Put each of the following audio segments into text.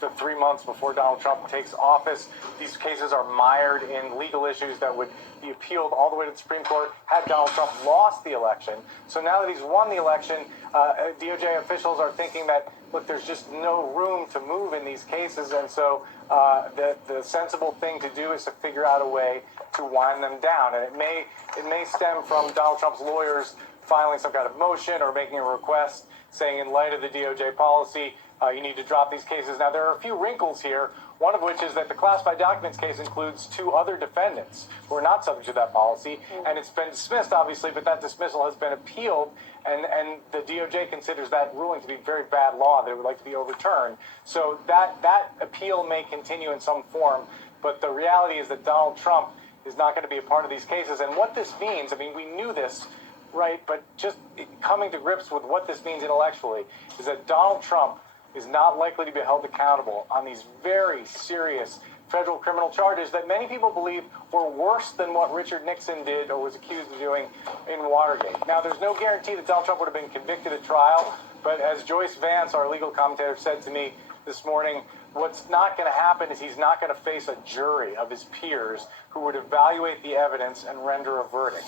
the 3 months before Donald Trump takes office. These cases are mired in legal issues that would be appealed all the way to the Supreme Court had Donald Trump lost the election. So now that he's won the election, DOJ officials are thinking that, look, there's just no room to move in these cases, and so the sensible thing to do is to figure out a way to wind them down. And it may stem from Donald Trump's lawyers filing some kind of motion or making a request saying, in light of the DOJ policy, you need to drop these cases. Now, there are a few wrinkles here, one of which is that the classified documents case includes 2 other defendants who are not subject to that policy, and it's been dismissed, obviously, but that dismissal has been appealed, and the DOJ considers that ruling to be very bad law that it would like to be overturned. So that appeal may continue in some form, but the reality is that Donald Trump is not going to be a part of these cases. And what this means, I mean, we knew this, right, but just coming to grips with what this means intellectually is that Donald Trump is not likely to be held accountable on these very serious federal criminal charges that many people believe were worse than what Richard Nixon did or was accused of doing in Watergate. Now, there's no guarantee that Donald Trump would have been convicted at trial, but as Joyce Vance, our legal commentator, said to me this morning, what's not going to happen is he's not going to face a jury of his peers who would evaluate the evidence and render a verdict.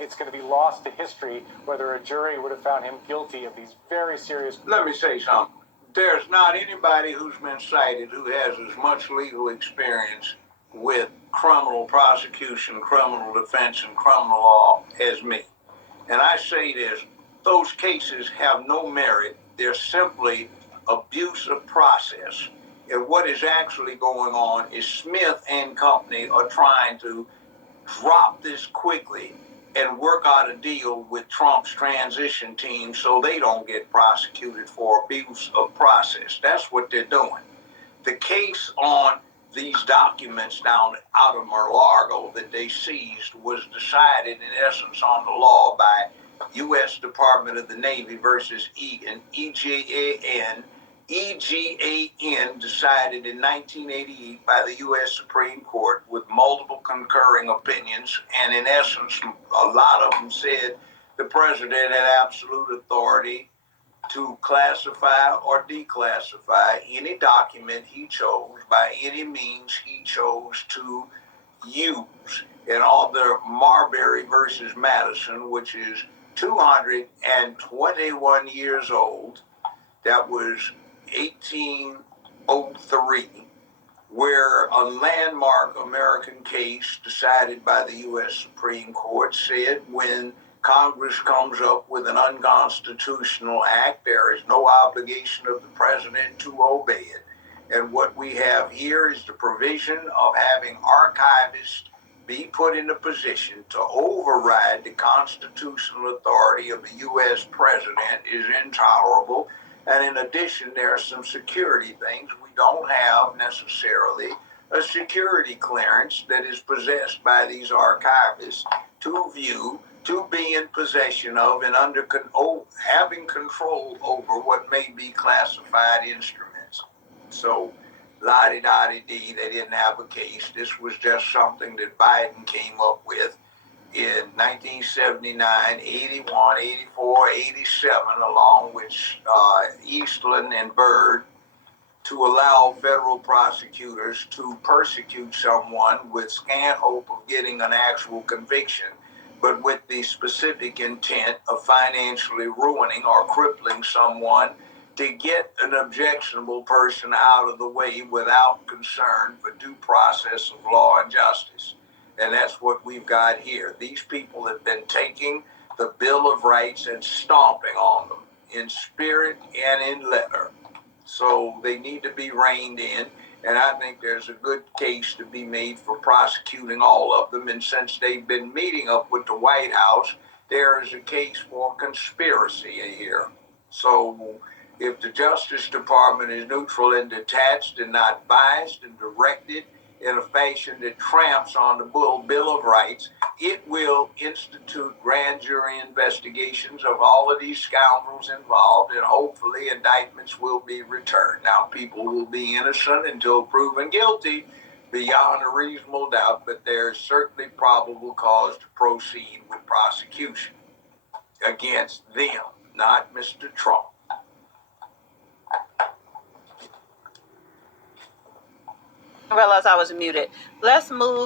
It's going to be lost to history whether a jury would have found him guilty of these very serious... Let me say something. There's not anybody who's been cited who has as much legal experience with criminal prosecution, criminal defense, and criminal law as me. And I say this, those cases have no merit. They're simply abuse of process. And what is actually going on is Smith and company are trying to drop this quickly and work out a deal with Trump's transition team so they don't get prosecuted for abuse of process. That's what they're doing. The case on these documents down out of Mar-a-Lago that they seized was decided in essence on the law by U.S. Department of the Navy versus Egan, EGAN. EGAN decided in 1988 by the U.S. Supreme Court with multiple concurring opinions, and in essence, a lot of them said the president had absolute authority to classify or declassify any document he chose by any means he chose to use. And all the Marbury versus Madison, which is 221 years old, that was 1803, where a landmark American case decided by the U.S. Supreme Court said when Congress comes up with an unconstitutional act, there is no obligation of the president to obey it. And what we have here is the provision of having archivists be put in a position to override the constitutional authority of the U.S. president is intolerable. And in addition, there are some security things. We don't have necessarily a security clearance that is possessed by these archivists to view, to be in possession of, and having control over what may be classified instruments. So, la-di-da-di-dee, they didn't have a case. This was just something that Biden came up with in 1979, 81, 84, 87, along with Eastland and Byrd, to allow federal prosecutors to persecute someone with scant hope of getting an actual conviction, but with the specific intent of financially ruining or crippling someone to get an objectionable person out of the way without concern for due process of law and justice. And that's what we've got here. These people have been taking the Bill of Rights and stomping on them in spirit and in letter. So they need to be reined in. And I think there's a good case to be made for prosecuting all of them. And since they've been meeting up with the White House, there is a case for conspiracy here. So if the Justice Department is neutral and detached and not biased and directed in a fashion that tramps on the Bill of Rights, it will institute grand jury investigations of all of these scoundrels involved, and hopefully indictments will be returned. Now, people will be innocent until proven guilty beyond a reasonable doubt, but there's certainly probable cause to proceed with prosecution against them, not Mr. Trump. I realized I was muted. Let's move